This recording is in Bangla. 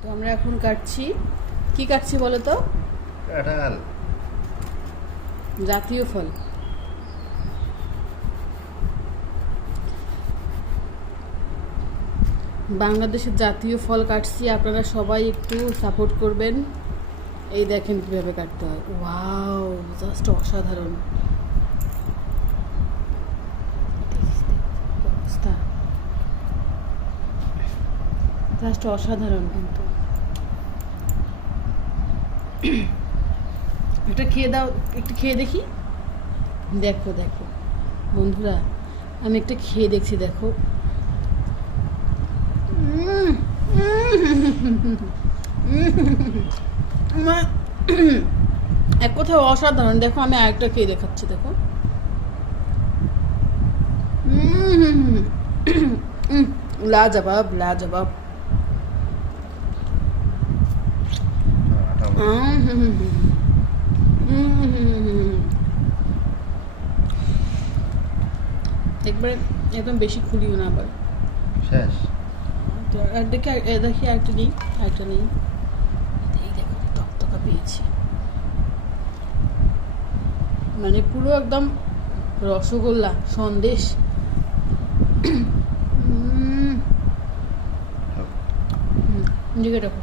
তো আমরা এখন কাটছি, কি কাটছি বলো তো? কাঁঠাল। জাতীয় ফল। বাংলাদেশের জাতীয় ফল কাটছি, আপনারা সবাই একটু সাপোর্ট করবেন। এই দেখেন কিভাবে কাটতে হয়, ওয়াও জাস্ট অসাধারণ অবস্থা, জাস্ট অসাধারণ। কিন্তু এটা খেয়ে দাও, একটু খেয়ে দেখি। দেখো দেখো বন্ধুরা, আমি একটা খেয়ে দেখছি, দেখো। এক কথায় অসাধারণ। দেখো আমি আরেকটা খেয়ে দেখাচ্ছি, দেখো। লাজবাব লাজবাব। একবারে একদম বেশি খুলিও না আবার। শেষ। আর দেখি দেখি আরেকটা নিই, আরেকটা নিই। এই দেখো তকতকা পেয়েছি, মানে পুরো একদম রসগোল্লা সন্দেশ। দিকে রাখো।